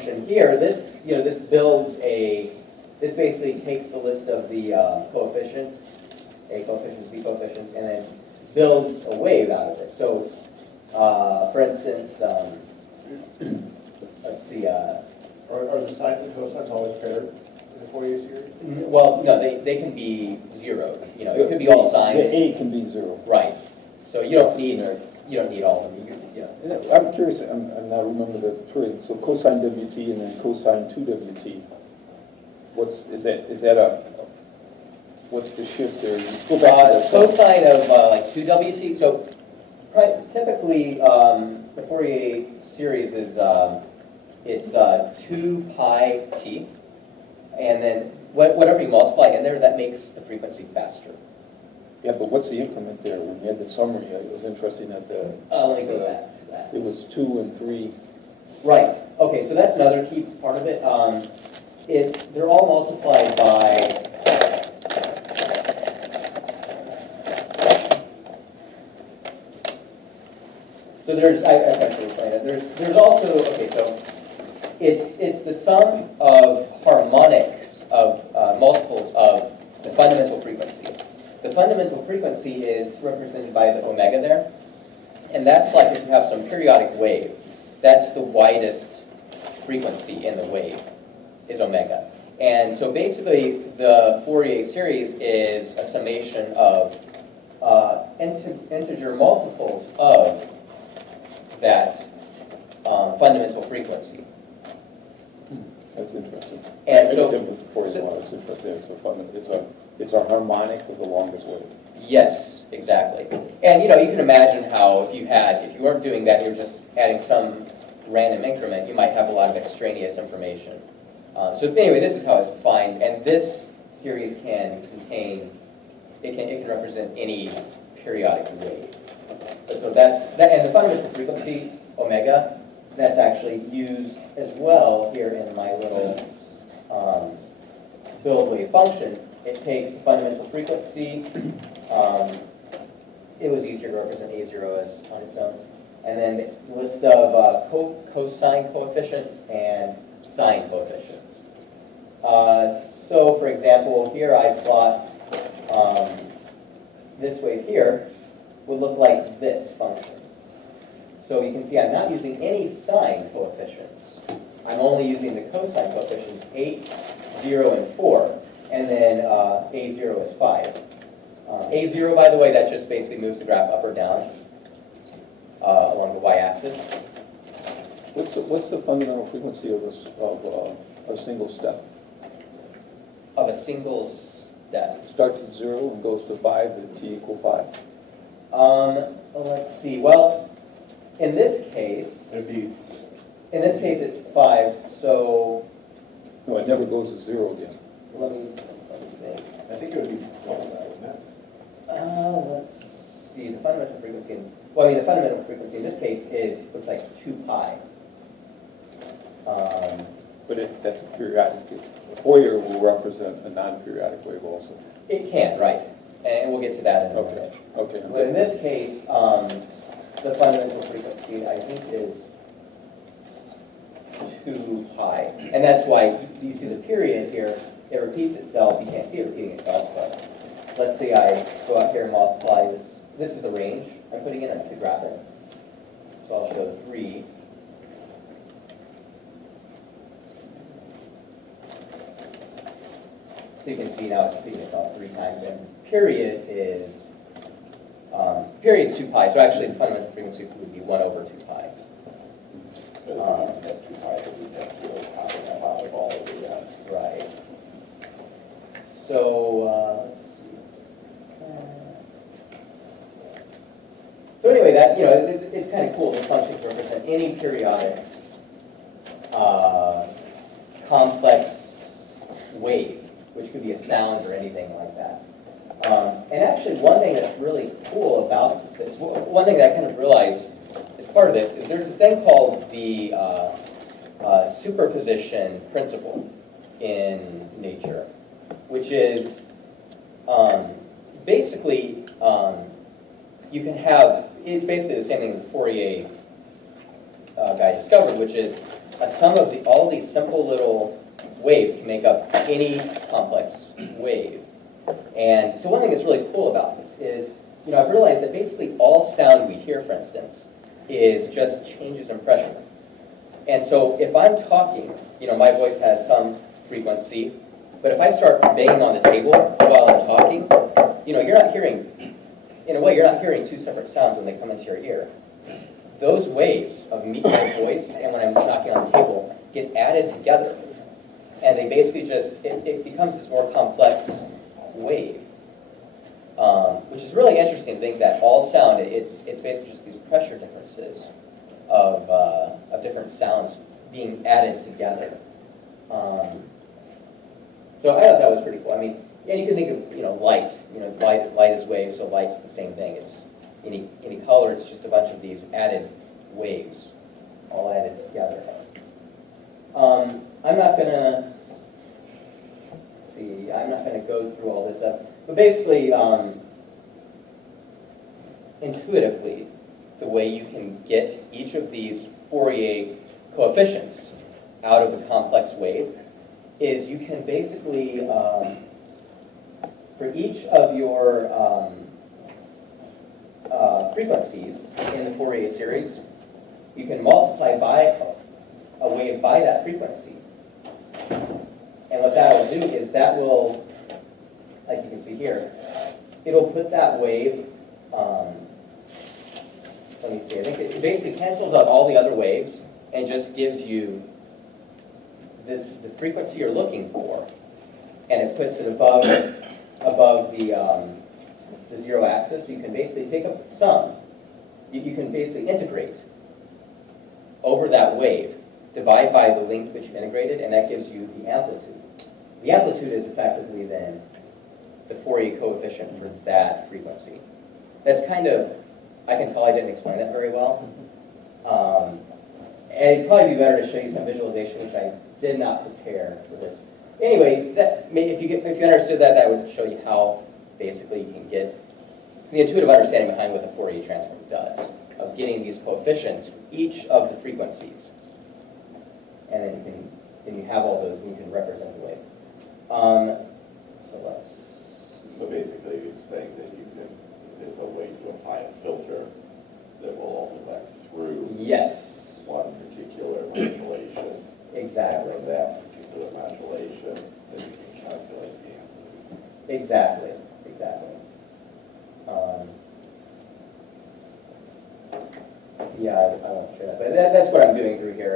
function here, this this builds this basically takes the list of the coefficients, A coefficients, B coefficients, and then builds a wave out of it. So, for instance, let's see. Are the sines and cosines always paired in the Fourier series? Well, no, they can be zeroed. It could be all sines. The A can be 0. Right. So you don't need all of them. I'm curious, I'm now remember the period. So cosine WT and then cosine 2WT. What's the shift there? Go back to cosine of like 2WT. So typically the Fourier series is it's 2 pi t, and then whatever you multiply in there, that makes the frequency faster. Yeah, but what's the increment there? When you had the summary, it was interesting that let me go back to that. It was 2 and 3. Right. Okay, so that's another key part of it. They're all multiplied by so there's I can't really explain it. There's also so it's the sum of harmonics of multiples of the fundamental frequency. The fundamental frequency is represented by the omega there, and that's like if you have some periodic wave, that's the widest frequency in the wave is omega. And so basically the Fourier series is a summation of integer multiples of that fundamental frequency. That's interesting. And so, it's interesting. It's a harmonic of the longest wave. Yes, exactly. And you can imagine how if you weren't doing that, you're just adding some random increment, you might have a lot of extraneous information. So anyway, this is how it's defined, and this series can contain, it can represent any periodic wave. So and the fundamental frequency, omega, that's actually used as well here in my little build wave function. It takes the fundamental frequency. It was easier to represent A0 as on its own. And then the list of cosine coefficients and sine coefficients. So for example, here I plot this wave here would look like this function. So you can see I'm not using any sine coefficients. I'm only using the cosine coefficients 8, 0, and 4. And then A0 is 5. A0, by the way, that just basically moves the graph up or down along the y-axis. What's the fundamental frequency of a single step? Of a single step. Starts at 0 and goes to 5 at t equal 5. Let's see. Well, in this case, it's 5. So no, it never goes to 0 again. Let me think. I think it would be double that, wouldn't it? Let's see. The fundamental frequency. The fundamental frequency in this case looks like 2 pi. But that's a periodic. Fourier will represent a non-periodic wave also. It can, right? And we'll get to that in a minute. Okay. But in this case, the fundamental frequency, I think, is 2 pi. And that's why you see the period here, it repeats itself. You can't see it repeating itself, but let's say I go out here and multiply this. This is the range I'm putting in to graph it. So I'll show 3. So you can see now it's repeating itself 3 times, and period is period's 2 pi. So actually, the fundamental frequency would be 1 over 2 pi. That 2 pi would be that 0 pi and all of the Right. So let's see. So anyway, that it's kind of cool. This function can represent any periodic complex wave, which could be a sound or anything like that. And actually, one thing that's really cool about this, one thing that I kind of realized as part of this, is there's a thing called the Superposition Principle in nature, which is basically you can have, it's basically the same thing with Fourier guy discovered, which is a sum of all these simple little waves can make up any complex wave. And so one thing that's really cool about this is, I've realized that basically all sound we hear, for instance, is just changes in pressure. And so if I'm talking, my voice has some frequency, but if I start banging on the table while I'm talking, you're not hearing, in a way, you're not hearing two separate sounds when they come into your ear. Those waves of my voice and when I'm knocking on the table get added together. And they basically just, it becomes this more complex wave. Which is really interesting to think that all sound, it's basically just these pressure differences of different sounds being added together. So I thought that was pretty cool. I mean, and you can think of, light. Light is wave, so light's the same thing. It's any color, it's just a bunch of these added waves, all added together. I'm not gonna go through all this stuff, but basically, intuitively, the way you can get each of these Fourier coefficients out of a complex wave is you can basically, for each of your frequencies in the Fourier series, you can multiply by a wave by that frequency. And what that will do is that will, like you can see here, it'll put that wave, let me see, I think it basically cancels out all the other waves and just gives you the frequency you're looking for. And it puts it above the zero axis. So you can basically take up the sum. You can basically integrate over that wave, divide by the length which you integrated, and that gives you the amplitude. The amplitude is effectively then the Fourier coefficient for that frequency. That's kind of, I can tell I didn't explain that very well. And it'd probably be better to show you some visualization, which I did not prepare for this. Anyway, if you understood that, that would show you how basically you can get the intuitive understanding behind what the Fourier transform does, of getting these coefficients for each of the frequencies. And then you have all those and you can represent the wave. So basically it's saying that there's a way to apply a filter that will only let through one particular modulation. Exactly. And from that particular modulation, then you can calculate the amplitude. Exactly. Yeah, I won't share that. But that's what I'm doing through here.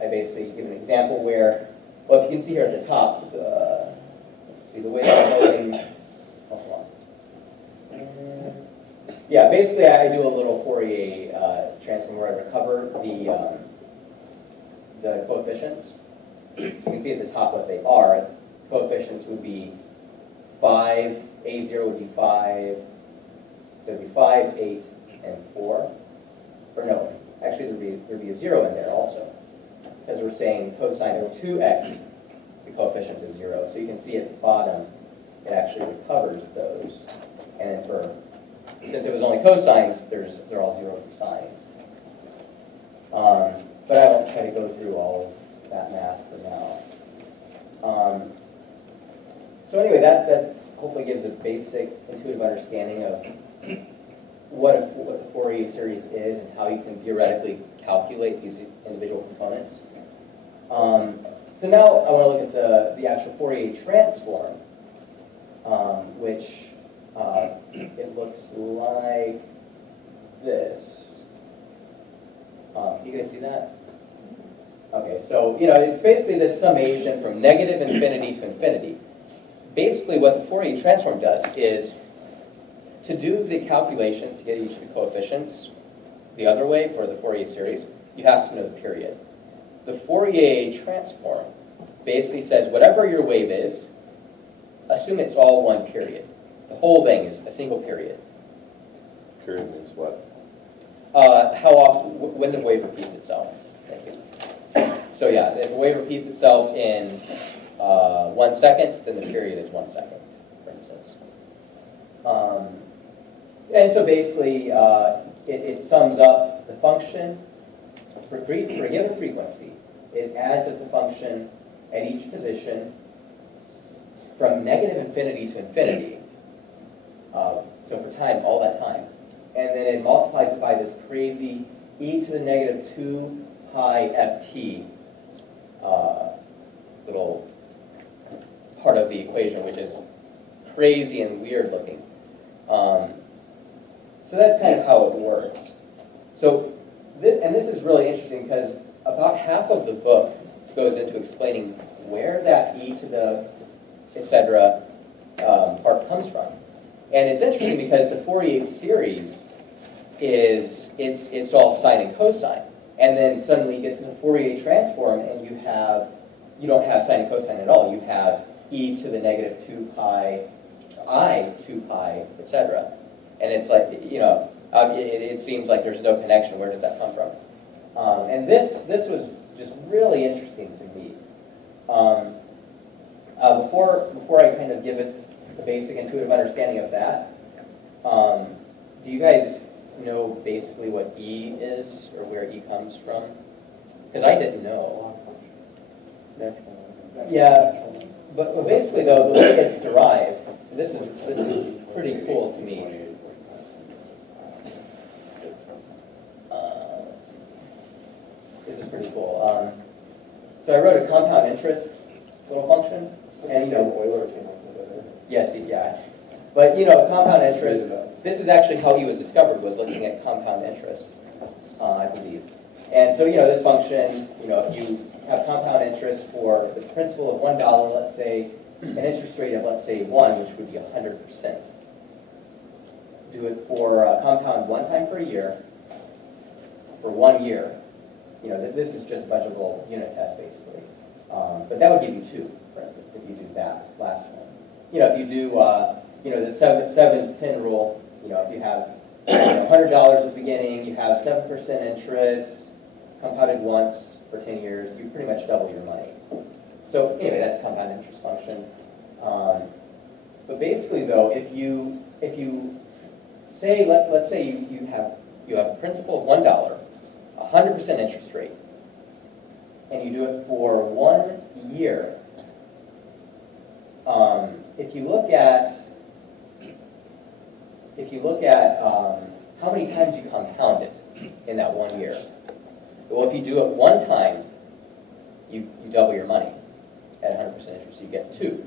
I basically give an example where, well, if you can see here at the top, let's see, the way I'm holding, hold on. Yeah, basically I do a little Fourier transform where I recover the coefficients. You can see at the top what they are. Coefficients would be 5, A0 would be 5, so it would be 5, 8, and 4. Or no, actually there'd be a 0 in there also. Because we're saying cosine of 2x, the coefficient is 0. So you can see at the bottom, it actually recovers those. And then since it was only cosines, they're all 0 for sines. But I won't try to go through all of that math for now. So anyway, that hopefully gives a basic intuitive understanding of what the Fourier series is and how you can theoretically calculate these individual components. So now I want to look at the actual Fourier transform, which it looks like this. You guys see that? Okay, so it's basically this summation from negative infinity to infinity. Basically, what the Fourier transform does is to do the calculations to get each of the coefficients the other way for the Fourier series, you have to know the period. The Fourier transform basically says whatever your wave is, assume it's all one period. The whole thing is a single period. Period means what? How often, when the wave repeats itself. Thank you. So yeah, if the wave repeats itself in 1 second, then the period is 1 second, for instance. And so basically, it sums up the function for a given frequency, it adds up the function at each position from negative infinity to infinity. So for time, all that time. And then it multiplies it by this crazy e to the negative 2 pi ft little part of the equation, which is crazy and weird looking. So that's kind of how it works. So, and this is really interesting because about half of the book goes into explaining where that e to the etc. Part comes from. And it's interesting because the Fourier series it's all sine and cosine. And then suddenly you get to the Fourier transform and you don't have sine and cosine at all. You have e to the negative 2 pi I 2 pi, etc. And it's like, it seems like there's no connection. Where does that come from? And this was just really interesting to me. Before I kind of give it the basic intuitive understanding of that, do you guys know basically what E is or where E comes from? Because I didn't know. Yeah, but basically though, the way it's derived, this is pretty cool to me. Let's see. This is pretty cool. So I wrote a compound interest little function, and Euler came up with it. Yes, yeah. But compound interest. This is actually how he was discovered, was looking at compound interest, I believe. And so this function, if you have compound interest for the principal of $1, let's say, an interest rate of, let's say, 1, which would be 100%. Do it for compound one time per year, for 1 year. This is just a bunch of little unit tests, basically. But that would give you 2, for instance, if you do that last one. If you do, the 7-10 rule, if you have $100 at the beginning, you have 7% interest, compounded once for 10 years, you pretty much double your money. So anyway, that's a compound interest function. But basically, though, if you say, let's say you have a principal of $1, 100% interest rate, and you do it for 1 year. If you look at how many times you compound it in that 1 year, well, if you do it one time, you double your money at 100% interest. You get 2.